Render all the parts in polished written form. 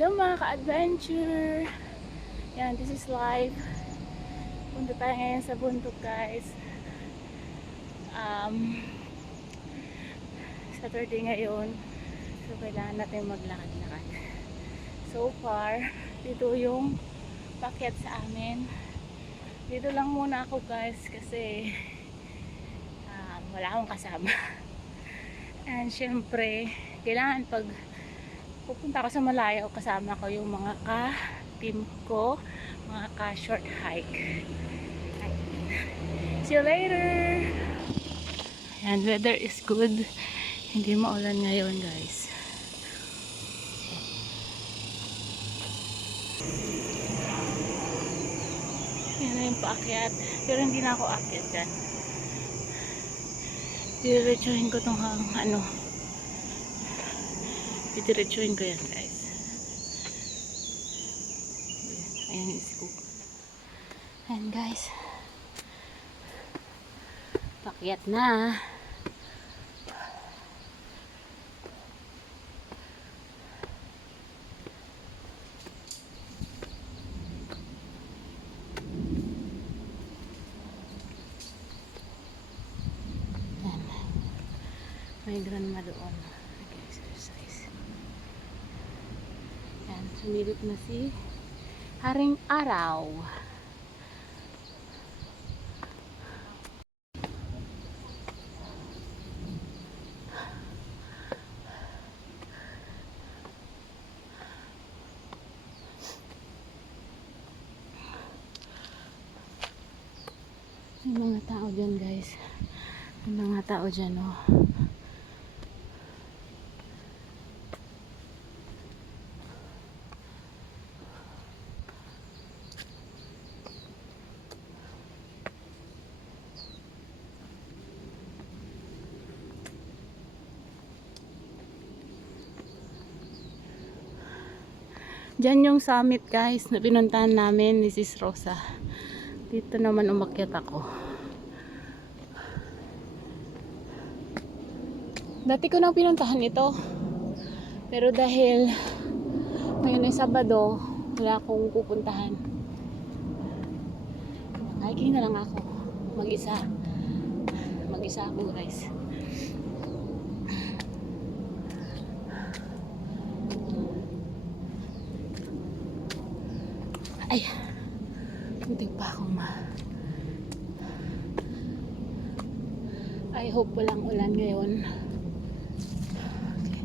Hello mga ka-adventure! Yan, this is live. Punta tayo ngayon sa bundok, guys. Saturday ngayon. So, kailangan natin maglakad-lakad. So far, dito yung packet sa amin. Dito lang muna ako, guys, kasi wala akong kasama. And syempre, kailangan pag pupunta ako sa malayo, kasama ko yung mga ka-team ko, mga ka-short hike. See you later! And weather is good. Hindi maulan ngayon, guys. Yan na yung paakyat. Pero hindi na ako aakyat dyan. Diretsuhin ko itong diretsuhin ko yan, guys. Ayan yung scoop. Ayan, guys. Paakyat na. May grandma doon nag-exercise. Yan, sumilip na si Haring Araw. May mga tao dyan, guys. May mga tao dyan, oh. Diyan yung summit, guys, na pinuntahan namin ni Sis Rosa. Dito naman umakyat ako. Dati ko nang pinuntahan ito. Pero dahil ngayon ay Sabado, wala akong pupuntahan. Hiking na lang ako. Mag-isa. Mag-isa ako, guys. Ay, muntik pa akong I hope walang ulan ngayon. Okay.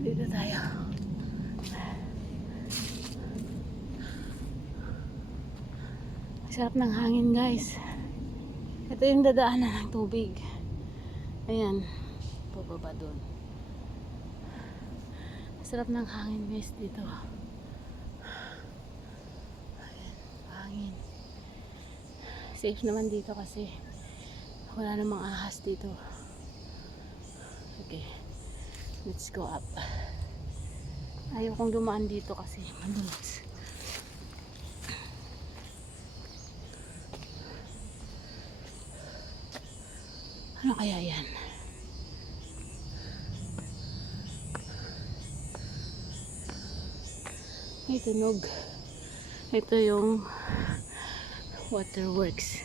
Dito tayo. Sarap ng hangin, guys. Ito yung dadaanan ng tubig. Ayan, pababa doon. Sarap ng hangin, guys, dito. Ayan, hangin. Safe naman dito kasi wala namang ahas dito. Okay, let's go up. Ayaw kong dumaan dito kasi madulas. Ano kaya yan? May tunog. Ito yung waterworks,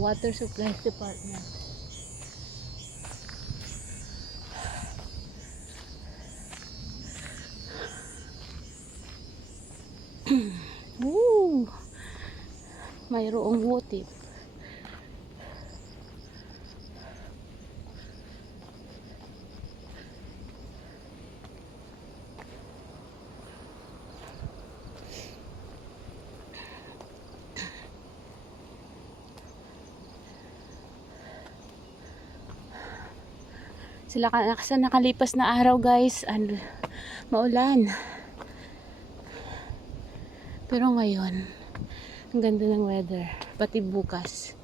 water supplies department. Woo! Mayroong wotip. Sila sa nakalipas na araw, guys, and maulan. Pero ngayon, ang ganda ng weather. Pati bukas.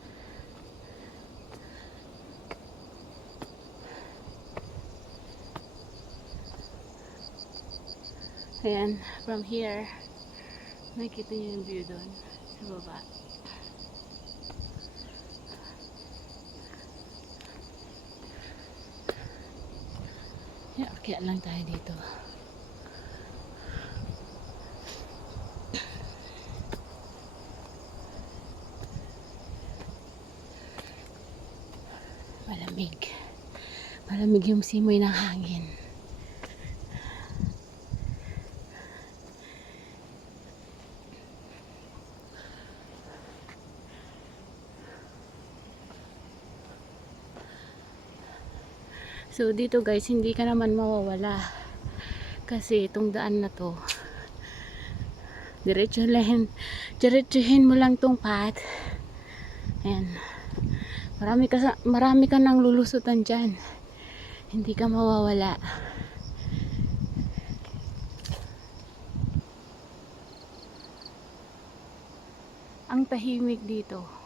Ayan, from here, nakikita niyo yung view doon sa baba. Kaya lang tayo dito. Malamig. Malamig yung simoy ng hangin. So dito guys, hindi ka naman mawawala. Kasi itong daan na to, diretsuhin mo lang tong path. Ayan. Marami ka nang lulusutan dyan. Hindi ka mawawala. Ang tahimik dito.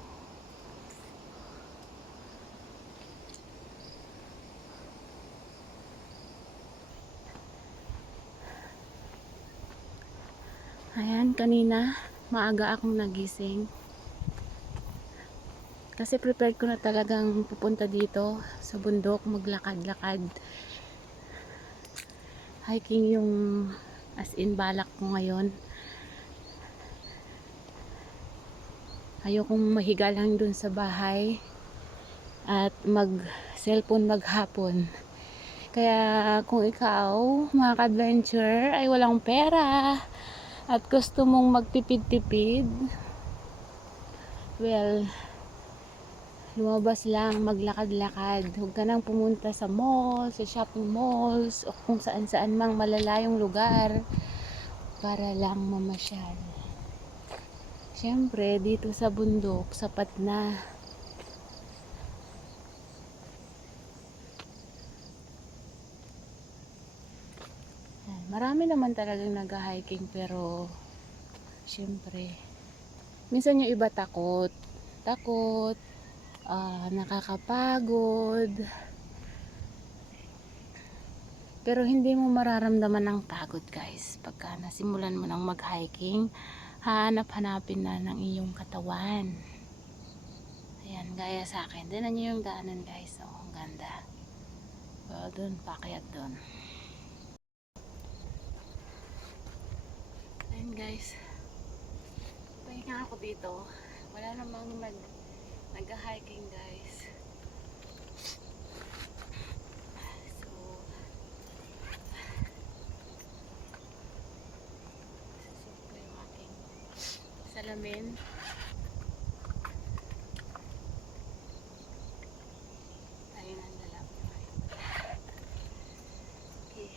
Ayan, kanina maaga akong nagising. Kasi prepared ko na talagang pupunta dito sa bundok, maglakad-lakad. Hiking yung as in balak ko ngayon. Ayokong mahiga lang dun sa bahay at mag-cellphone maghapon. Kaya kung ikaw, mga ka-adventure, ay walang pera at gusto mong magtipid-tipid, well, lumabas lang, maglakad-lakad. Huwag ka nang pumunta sa mall, sa shopping malls, o kung saan-saan mang malalayong lugar para lang mamasyal. Siyempre, dito sa bundok, sapat na. Marami naman talagang nag-hiking pero siyempre minsan yung iba takot nakakapagod, pero hindi mo mararamdaman ng pagod guys pagka nasimulan mo ng mag-hiking. Hanapin na ng iyong katawan. Ayan, gaya sa akin, tinan nyo yung daanan guys. Oh, ang ganda. Doon, pakyat doon. Ayan guys, pahinga ako dito. Wala namang nag-hiking guys. So susok ko yung aking salamin. Ayun ang lalap. Okay.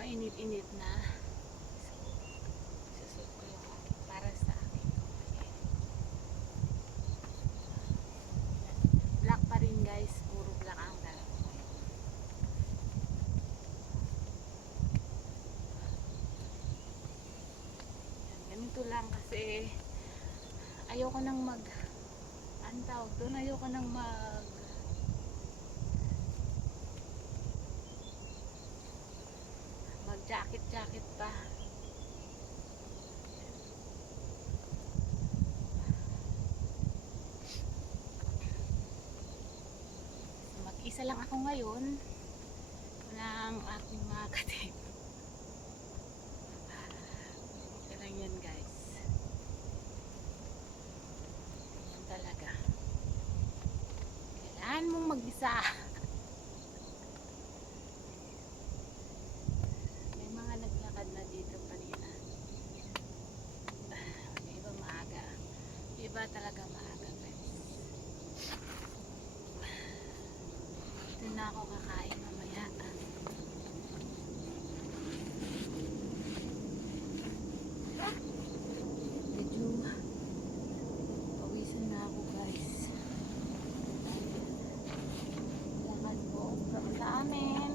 Mainit-init na. So, susot ko yung para sa akin. Black pa rin guys. Puro black ang dala ko. Ganito lang kasi ayoko nang antawag doon. Ayoko nang mag-jacket pa. Mag-isa lang ako ngayon. Walang aking mga katip. Okay lang yan guys. Yan talaga. Kailangan mong mag-isa. May mga naglakad na dito kanina. May iba maaga. May iba talaga maaga guys. Ito na ako kakain mamaya. Medyo pawisan na ako guys. Lakad po sa amin.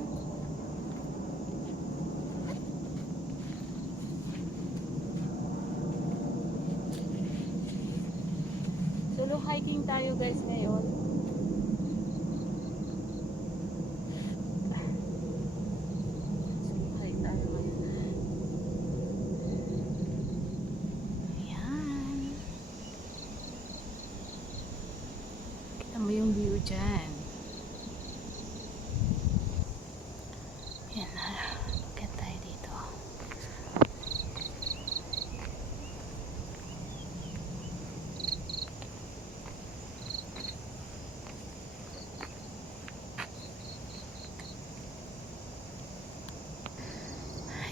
Solo hiking tayo guys ngayon. Solo hike tayo ngayon. dyan. Yan na. Bakit tayo dito?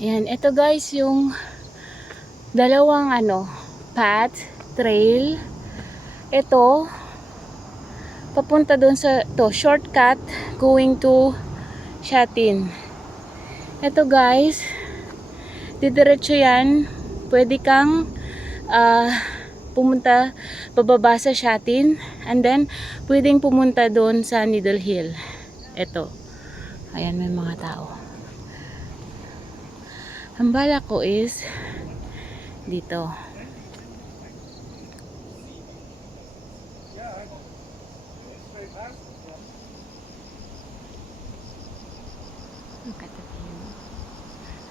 Yan. Ito guys yung dalawang path, trail. Ito papunta doon sa shortcut going to Shatin. Ito guys, didiretso yan. Pwede kang pumunta, bababa sa Shatin, and then pwedeng pumunta doon sa Needle Hill. Ito. Ayan, may mga tao. Ang bala ko is dito. Look at the view.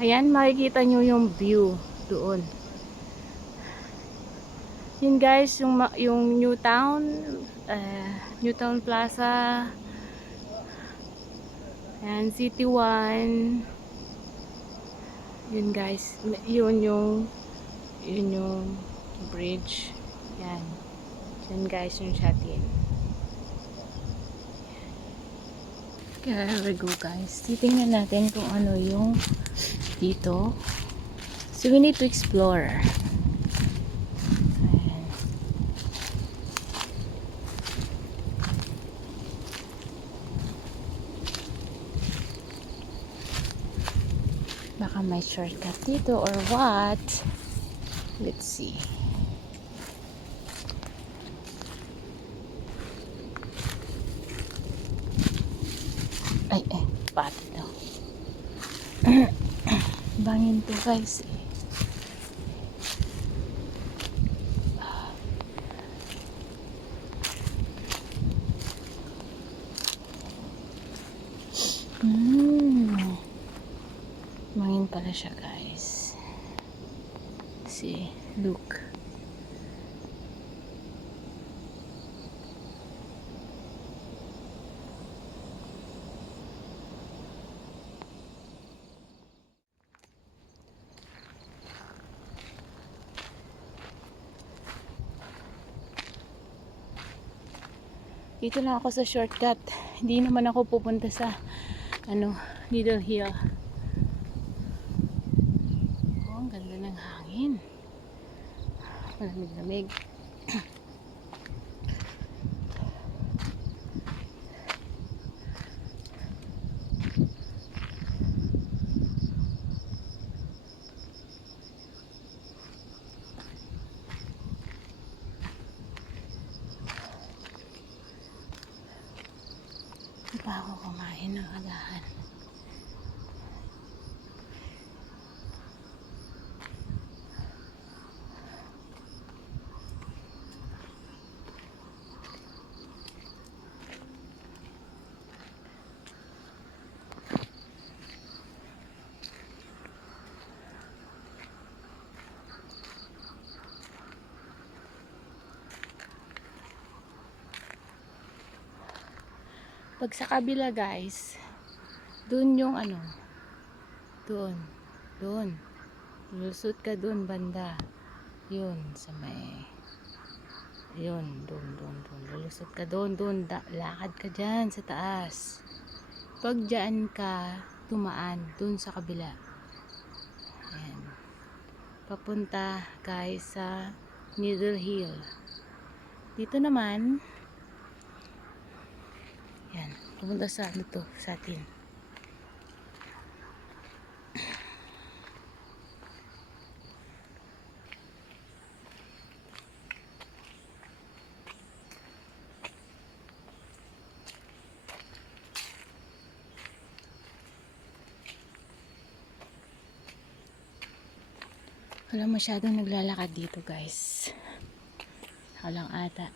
Ayan, makikita nyo yung view doon. Yun guys, yung Newtown Plaza. Ayan, City 1. Yun guys, yun yung bridge. Yan. Yan guys, yung Shatin. There we go guys. Titingnan natin kung ano yung dito. So we need to explore. Ayan. Baka may shortcut dito or what? Let's see. Ay, pati daw. Bangin to guys. Bangin pala siya guys. See, look. Dito lang ako sa shortcut. Hindi naman ako pupunta sa Needle Hill. Oh, ang ganda ng hangin. Malamig-lamig. Hindi pa ako kumain ng agahan. Pag sa kabila guys, dun yung dun. Lusot ka dun banda. Yun, sa may, yun, dun. Lulusot ka dun. Lakad ka dyan sa taas. Pag dyan ka, tumaan dun sa kabila. Ayan. Papunta guys sa Needle Hill. Dito naman, yan, pumunta sa sa atin. Wala masyadong naglalakad dito guys. Walang ata.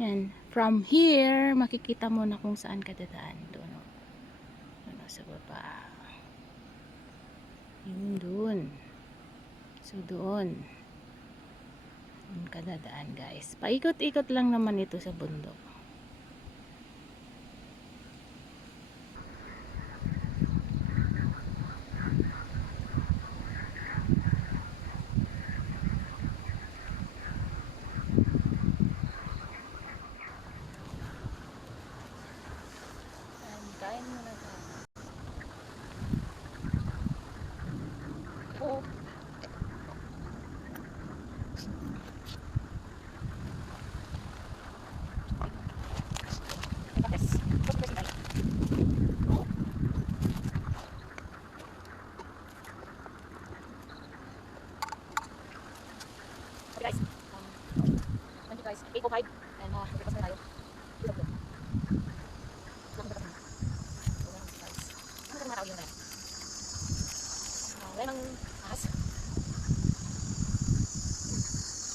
Yan. From here, makikita mo na kung saan ka dadaan. Doon. pa. Yun dun. So doon. Doon ka dadaan guys. Paikot-ikot lang naman ito sa bundok. Kain muna tayo. Oh. Okay guys, thank you guys. 8:05 and breakfast na tayo. Dito po. Breakfast na. So, guys. Ano ka mga tao yun na yan? Wala nang ahas.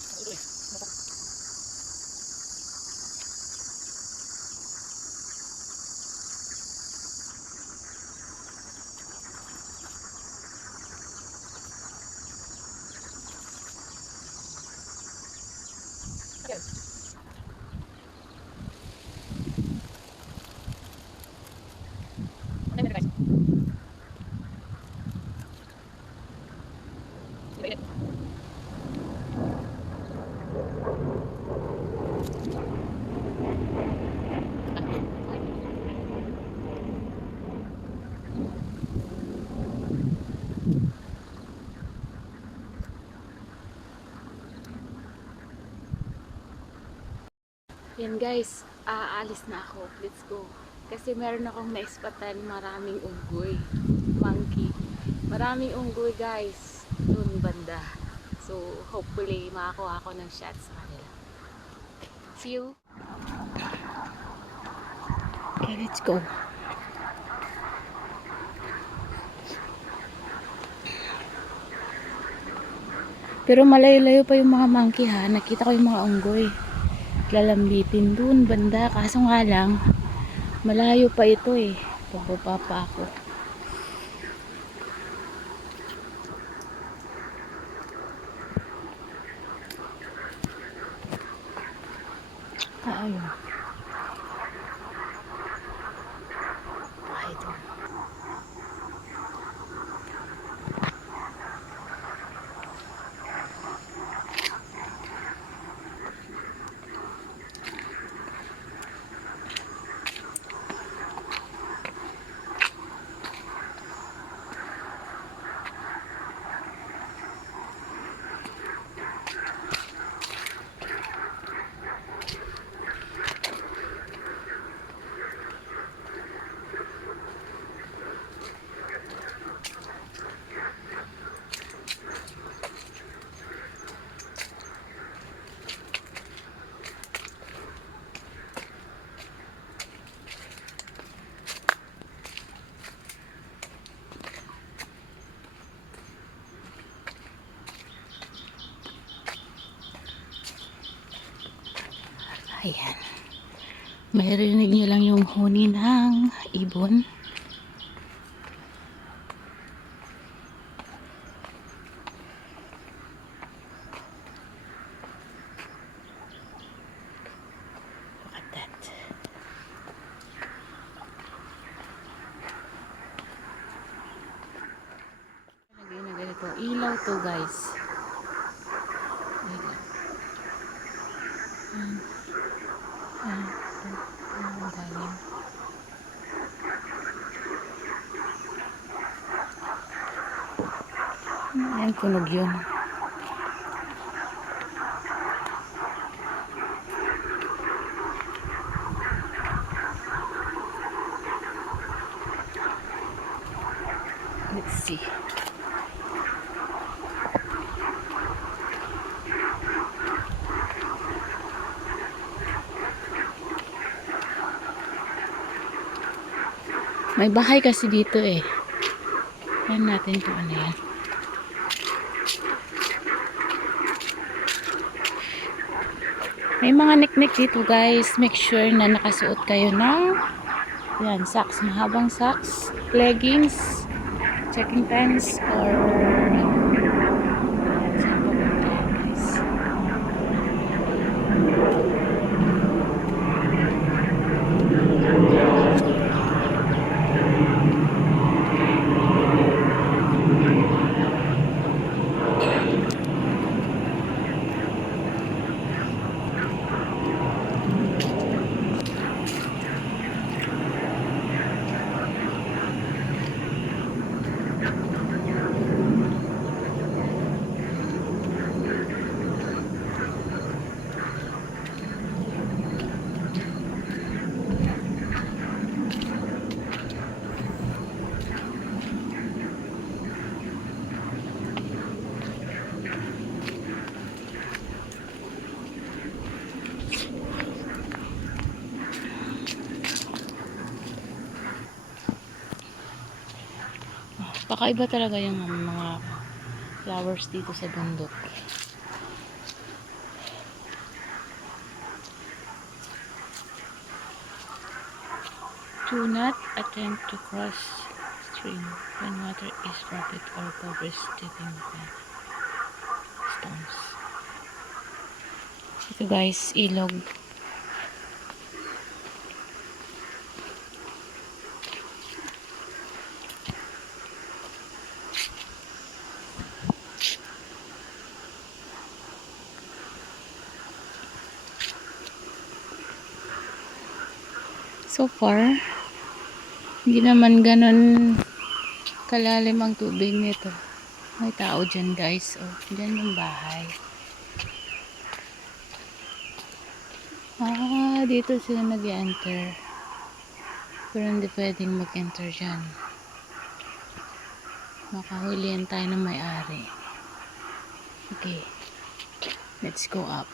Ang ulo eh. Okay. Ano yun guys? Init. Yan guys, aalis na ako. Let's go. Kasi meron akong naispatan maraming unggoy. Monkey. Maraming unggoy guys. Doon banda. So, hopefully, makakuha ako ng shots sa kanila. See you. Okay, let's go. Pero malayo-layo pa yung mga monkey ha. Nakita ko yung mga unggoy. Lalambitin dun banda. Kaso nga lang, malayo pa ito eh. Pababa pa ako. Ayun. Ay, doon. Ayan. Maririnig nyo lang yung huni ng ibon. Look at that. Lagay na ganito. Ilaw to guys. Ilaw. Ang galing. Ayan, tunog yun. Let's see. May bahay kasi dito eh. Tignan natin kung ano yan. May mga niknik dito guys. Make sure na nakasuot kayo ng Yan, socks, mahabang socks, leggings, checking pants, or yan, saan papunta yan, guys? Kakaiba talaga yung mga flowers dito sa bundok. Do not attempt to cross stream when water is rapid or covers stepping stones. Ito guys, ilog. So far, hindi naman ganun kalalim ang tubig nito. May tao dyan guys. Oh, dyan yung bahay. Dito sila nag-enter. Pero hindi pwedeng mag-enter dyan. Makahulihan tayo ng may-ari. Okay. Let's go up.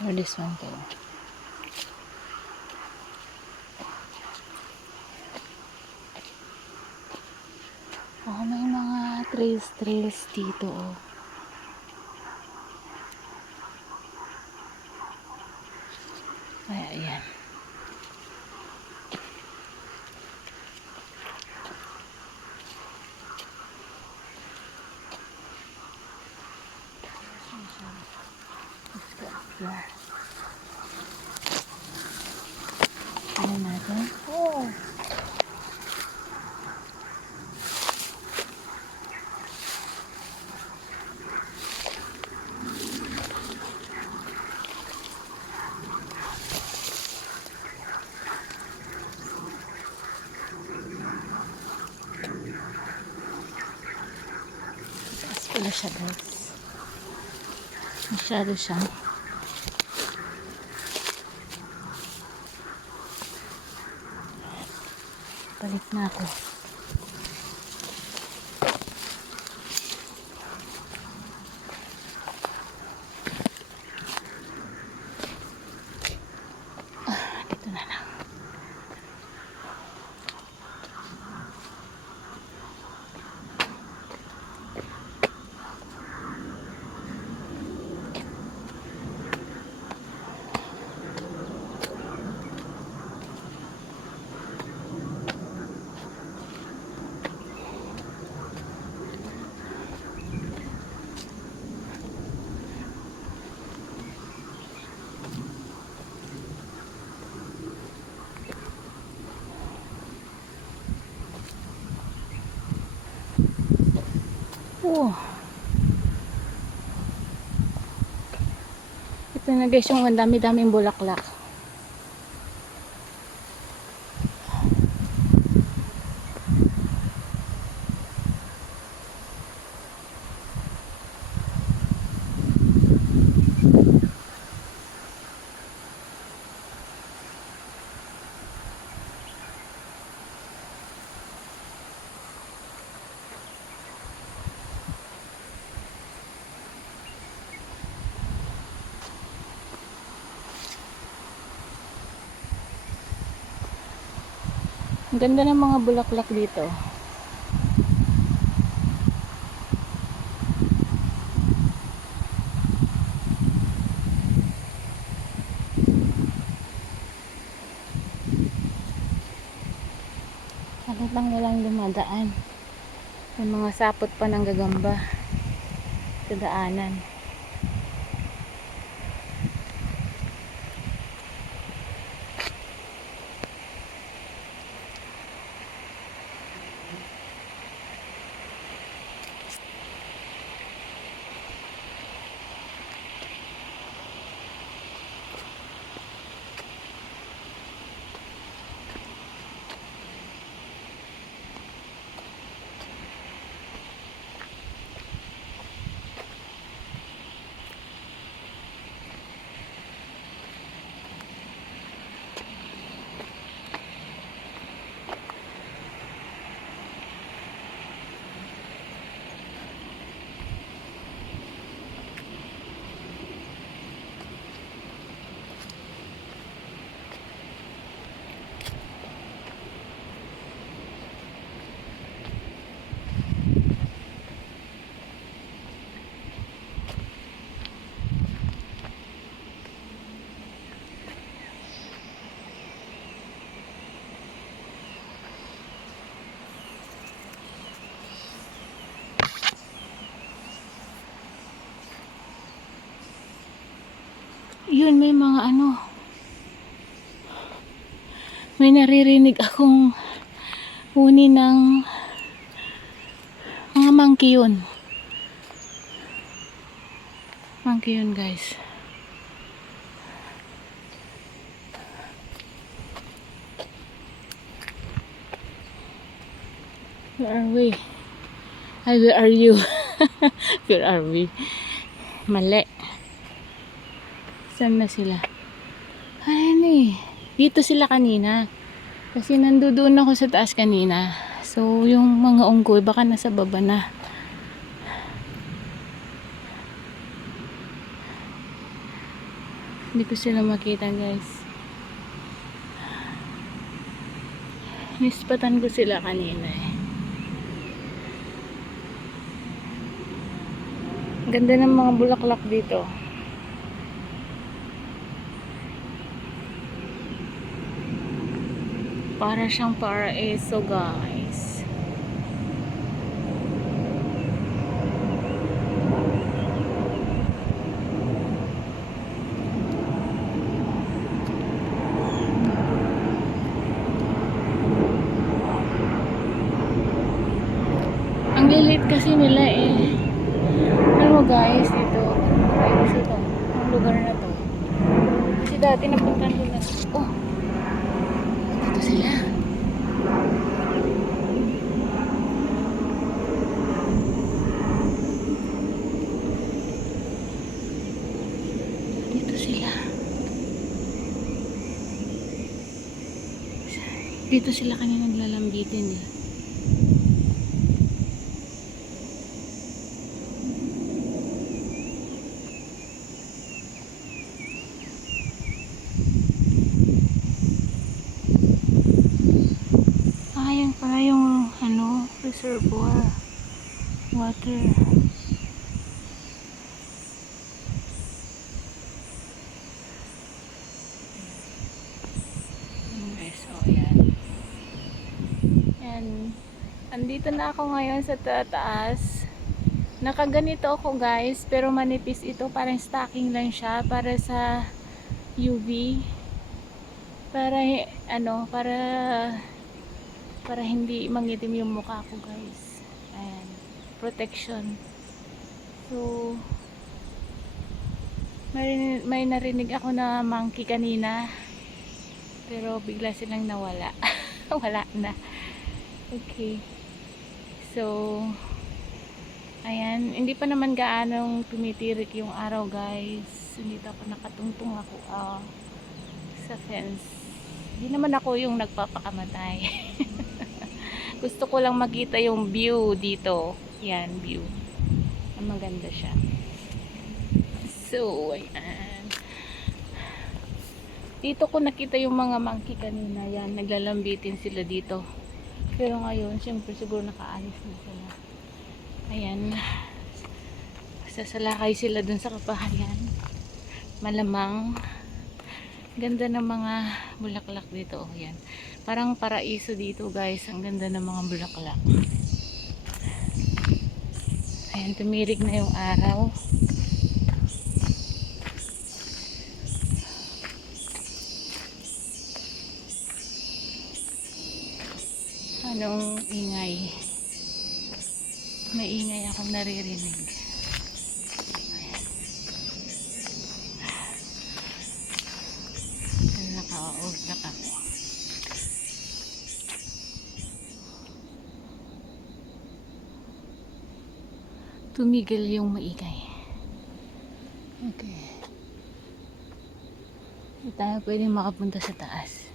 Or this one to. Oh, may mga trails dito oh. Ay, ayan. Yeah. Ano natin? Oh. Taas pala siya guys. Masyado siyang balik na ako. Dito na lang. Oh. Ito na guys yung ang dami-daming bulaklak. Ang ganda ng mga bulaklak dito. Halatang walang dumadaan. May mga sapot pa ng gagamba sa daanan. Yun, may mga may naririnig akong huni ng mga monkey yun. Monkey yun, guys. Where are we? Ay, where are you? Where are we? Mali. Saan na sila? Ayan eh. Dito sila kanina. Kasi nandoon ako sa taas kanina. So, yung mga unggoy baka nasa baba na. Hindi ko sila makita, guys. Nispatan ko sila kanina eh. Ganda ng mga bulaklak dito. Para siyang paraiso, guys. Ang lilit kasi nila eh. Ano guys, dito. Paraiso to. Ang lugar na to. Kasi dati napuntan ko na. Oh! Dito sila. Dito sila. Dito sila kanina naglalambitin eh. Ayan pala yung reservoir water. Okay, so ayan. And andito na ako ngayon sa taas. Nakaganito ako guys, pero manipis ito, parang stocking lang siya para sa UV. Para para hindi mangitim yung mukha ko guys. Ayan, protection. So may narinig ako na monkey kanina, pero bigla silang nawala. Wala na. Okay, so ayan, hindi pa naman gaanong tumitirik yung araw guys. Dito ako nakatungtong ako sa fence. Hindi naman ako yung nagpapakamatay. Gusto ko lang makita yung view dito. Yan, view. Maganda siya. So, ayan. Dito ko nakita yung mga monkey kanina. Yan, naglalambitin sila dito. Pero ngayon, syempre siguro nakaalis na sila. Ayan. Sasalakay sila dun sa kapahayan. Malamang. Ganda ng mga bulaklak dito. Yan. Parang paraiso dito guys. Ang ganda ng mga bulaklak. Ayan, tumirik na yung araw. Anong ingay? May ingay akong naririnig. Ayan, naka-off ako. Tumigil yung maingay. Okay. Hindi tayo pwedeng makapunta sa taas.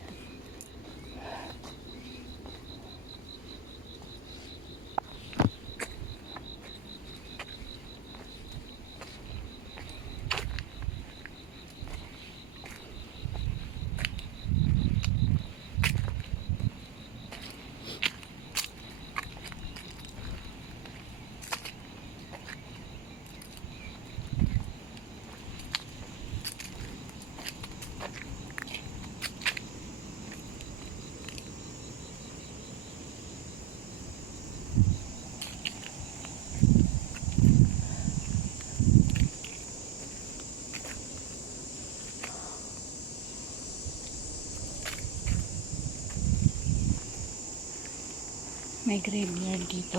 May graveyard dito.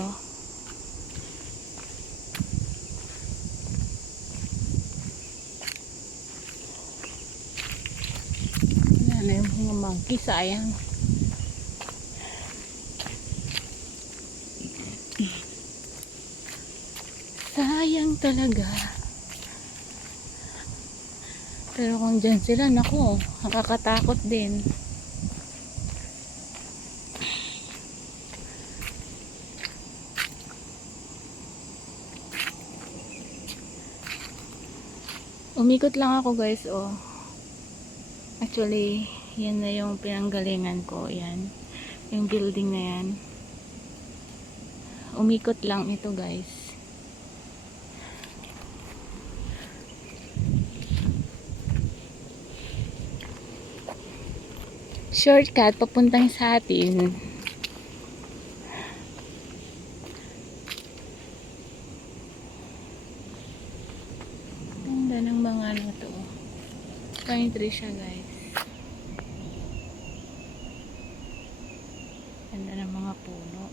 Wala na yung mga monkey, sayang. Sayang talaga. Pero kung dyan sila, naku, nakakatakot din. Umikot lang ako guys, oh. Actually, yan na yung pinanggalingan ko, yan. Yung building na yan. Umikot lang ito guys. Shortcut papuntang sa atin. Ganda ng mga ano to. Pine tree siya guys. Ganda ng mga puno.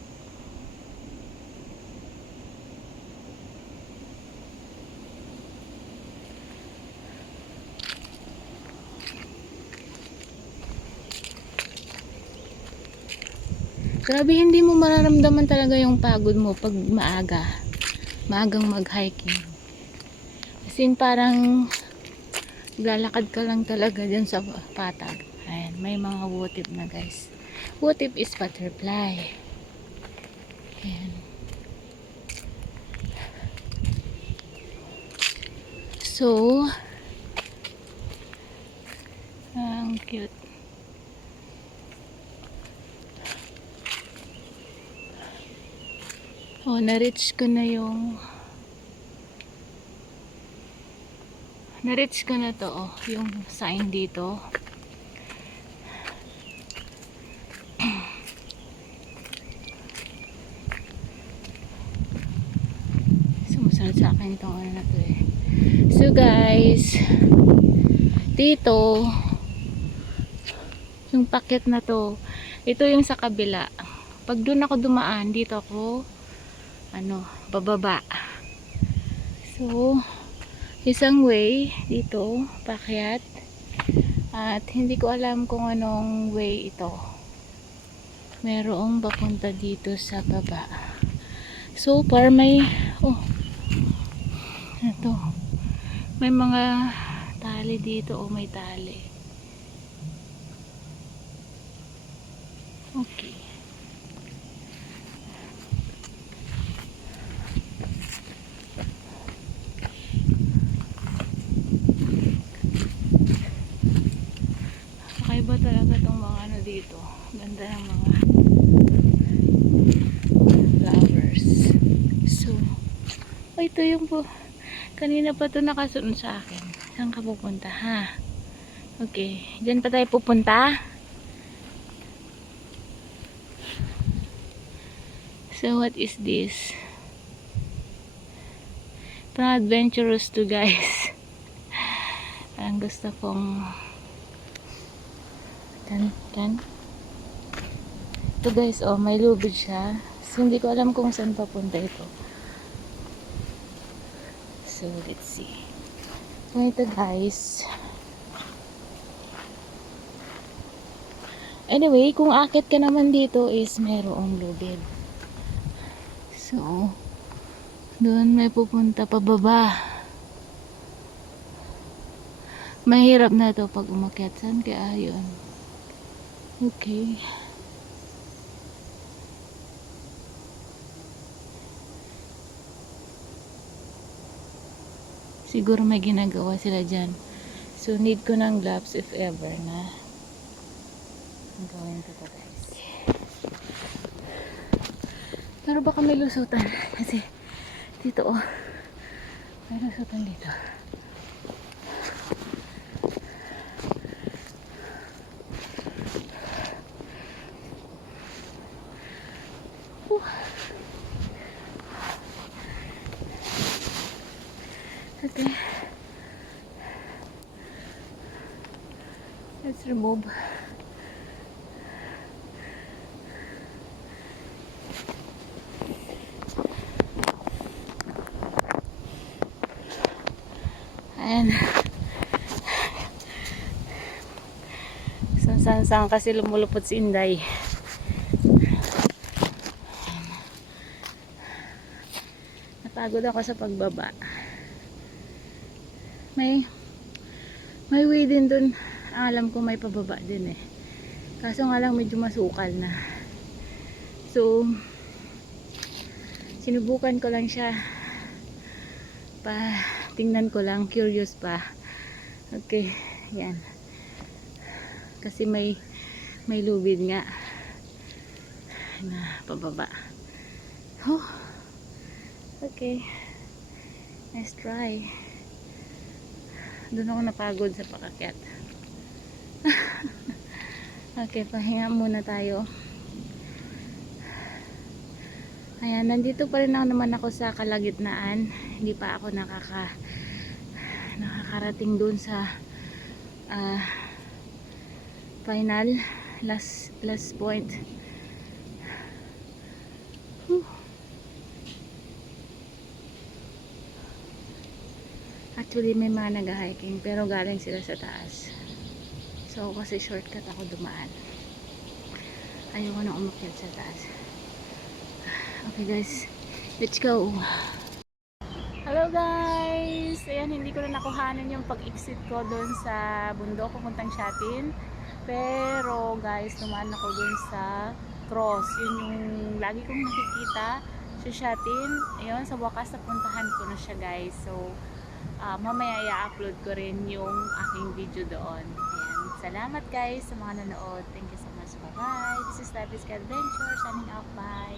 Grabe, hindi mo mararamdaman talaga yung pagod mo pag maagang mag-hiking. As in, parang lalakad ka lang talaga dyan sa patag. Ayan, may mga wotip na guys. Wotip is butterfly. Ayan. So, ang cute. Oh, na-reach ko na to, oh, yung sign dito. Sumusunod sa akin itong ano na to eh. So guys, dito, yung packet na to, ito yung sa kabila. Pag doon ako dumaan, dito ako bababa. So, isang way dito, paakyat. At hindi ko alam kung anong way ito. Merong papunta dito sa baba. So far may may mga tali dito, may tali. Okay. Kakaiba talaga tong mga ano dito. Ganda ng mga flowers. So, ito yung kanina pa to nakasunod sa akin. Saan ka pupunta ha? Okay, dyan pa tayo pupunta. So what is this? Parang adventurous to guys. Ang gusto kong tan. Ito guys, oh, may lubid siya. So hindi ko alam kung saan papunta ito. So let's see. So ito guys. Anyway, kung akit ka naman dito is merong lubid. So doon may pupunta pababa. Mahirap na ito pag umakyat. Saan kaya yun? Okay. Siguro may ginagawa sila dyan. So need ko ng gloves if ever na ang gawin ko to guys. Pero baka may lusutan. Kasi dito oh. May lusutan dito. Okay. Let's remove. Ayan. Saan kasi lumulupot si Inday. Napagod ako sa pagbaba. May way din dun. Alam ko may pababa din eh. Kaso nga lang medyo masukal na. So sinubukan ko lang siya. Tingnan ko lang, curious pa. Okay, yan. Kasi may lubid nga na pababa. Oh. Okay. Let's try. Doon ako napagod sa pakakyat. Okay, pahinga muna tayo. Ayan, nandito pa rin naman ako sa kalagitnaan. Hindi pa ako nakakarating dun sa final last point. Actually may mga nag-hiking pero galing sila sa taas. So kasi shortcut ako dumaan. Ayoko na umakyat sa taas. Okay guys, let's go. Hello guys! Ayan, hindi ko na nakuhanan yung pag-exit ko doon sa bundok pupuntang Shatin. Pero guys, tumaan ako doon sa cross. Yun yung lagi kong nakikita sa Shatin. Ayun, sa wakas napuntahan ko na siya guys. So, mamaya i-upload ko rin yung aking video doon. Ayan, salamat guys sa mga nanood. Thank you so much. Bye-bye. This is Life is Adventure. Signing out. Bye.